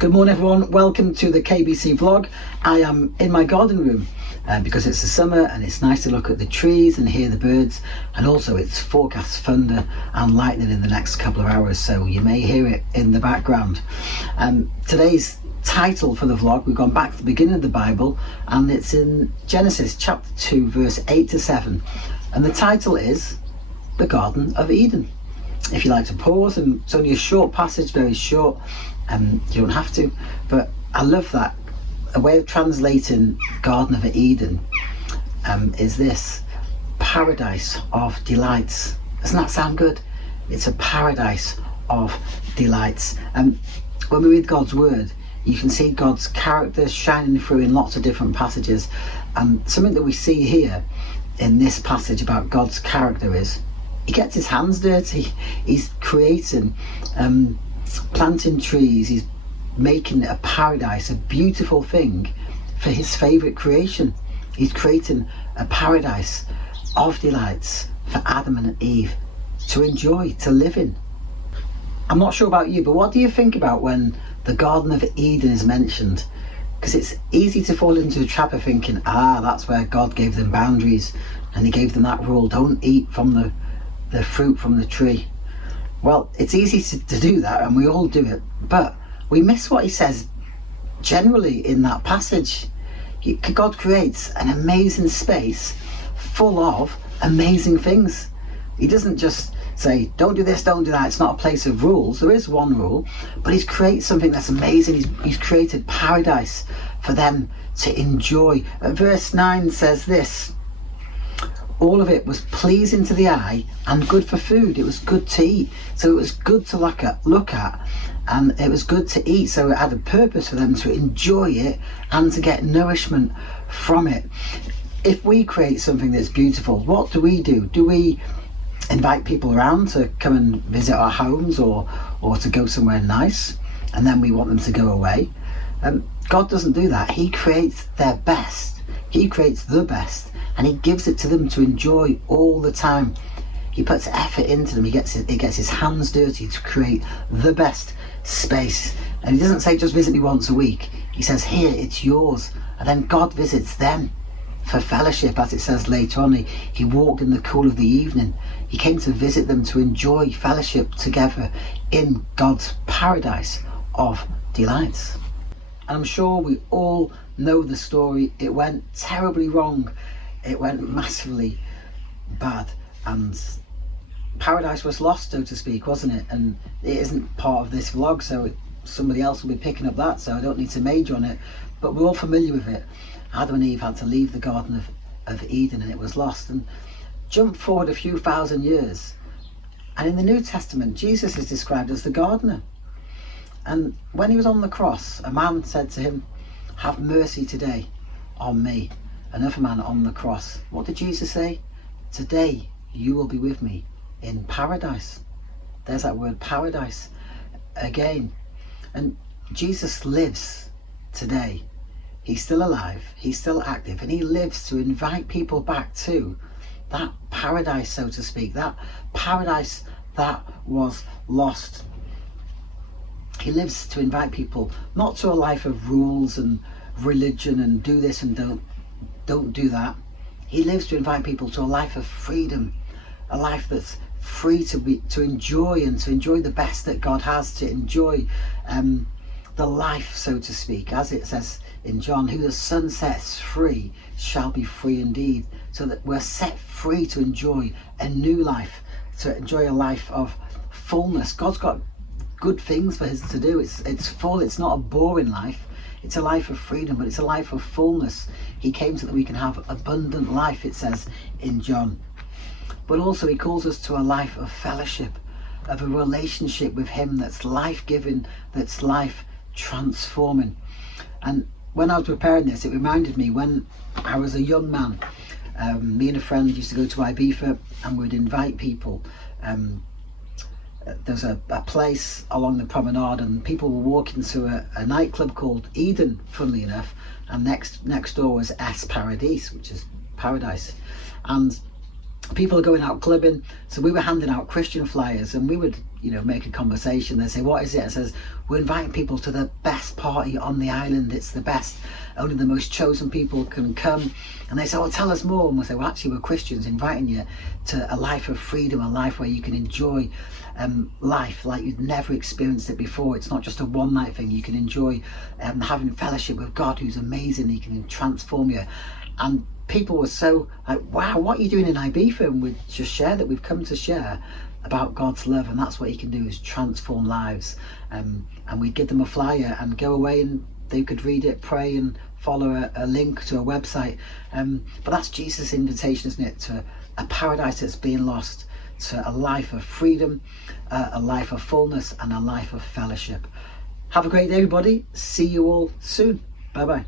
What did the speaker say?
Good morning everyone, welcome to the KBC vlog. I am in my garden room because it's the summer and it's nice to look at the trees and hear the birds, and also it's forecast thunder and lightning in the next couple of hours, so you may hear it in the background. Today's title for the vlog, we've gone back to the beginning of the Bible and it's in Genesis chapter 2 verse 8 to 7, and the title is The Garden of Eden. If you like to pause, and it's only a short passage, very short, you don't have to, but I love that. A way of translating Garden of Eden is this: paradise of delights. Doesn't that sound good? It's a paradise of delights. When we read God's word, you can see God's character shining through in lots of different passages, and something that we see here in this passage about God's character is he gets his hands dirty. He's creating, planting trees, he's making a paradise, a beautiful thing for his favourite creation. He's creating a paradise of delights for Adam and Eve to enjoy, to live in. I'm not sure about you, but what do you think about when the Garden of Eden is mentioned? Because it's easy to fall into the trap of thinking, that's where God gave them boundaries and he gave them that rule, don't eat from the fruit from the tree. Well, it's easy to do that, and we all do it, but we miss what he says generally in that passage. God creates an amazing space full of amazing things. He doesn't just say, don't do this, don't do that. It's not a place of rules. There is one rule, but he's created something that's amazing. He's created paradise for them to enjoy. Verse 9 says this: all of it was pleasing to the eye and good for food. It was good to eat. So it was good to look at, and it was good to eat. So it had a purpose for them to enjoy it and to get nourishment from it. If we create something that's beautiful, what do? Do we invite people around to come and visit our homes or to go somewhere nice, and then we want them to go away? God doesn't do that. He creates their best. He creates the best, and he gives it to them to enjoy all the time. He puts effort into them. He gets his hands dirty to create the best space. And he doesn't say just visit me once a week. He says, here, it's yours. And then God visits them for fellowship, as it says later on. He walked in the cool of the evening. He came to visit them to enjoy fellowship together in God's paradise of delights. And I'm sure we all know the story. It went terribly wrong. It went massively bad, and paradise was lost, so to speak, wasn't it? And it isn't part of this vlog, so somebody else will be picking up that, so I don't need to major on it, but we're all familiar with it. Adam and Eve had to leave the Garden of Eden, and it was lost. And jump forward a few thousand years, and in the New Testament Jesus is described as the gardener. And when he was on the cross, a man said to him, have mercy today on me. Another man on the cross. What did Jesus say? Today you will be with me in paradise. There's that word paradise again. And Jesus lives today. He's still alive, he's still active, and he lives to invite people back to that paradise, so to speak, that paradise that was lost. He lives to invite people not to a life of rules and religion and do this and don't do that. He lives to invite people to a life of freedom, a life that's free to enjoy, and to enjoy the best that God has, to enjoy the life, so to speak, as it says in John, who the Son sets free shall be free indeed. So that we're set free to enjoy a new life, to enjoy a life of fullness. God's got good things for us to do. It's full. It's not a boring life. It's a life of freedom, but it's a life of fullness. He came so that we can have abundant life, it says in John. But also he calls us to a life of fellowship, of a relationship with him that's life-giving, that's life-transforming. And when I was preparing this, it reminded me when I was a young man, me and a friend used to go to Ibiza, and we'd invite people. There's a place along the promenade, and people were walking to a nightclub called Eden, funnily enough, and next door was Es Paradis, which is paradise. And people are going out clubbing, so we were handing out Christian flyers, and we would make a conversation. They say, what is it? It says, we're inviting people to the best party on the island. It's the best. Only the most chosen people can come. And they say, well, tell us more. And we say, well, actually, we're Christians inviting you to a life of freedom, a life where you can enjoy life like you've never experienced it before. It's not just a one night thing. You can enjoy having fellowship with God, who's amazing. He can transform you. And people were so like, wow, what are you doing in Ibiza? And we just share that we've come to share about God's love, and that's what he can do, is transform lives. And we give them a flyer and go away, and they could read it, pray, and follow a link to a website. But that's Jesus' invitation, isn't it, to a paradise that's being lost, to a life of freedom, a life of fullness, and a life of fellowship. Have a great day, everybody. See you all soon. Bye bye.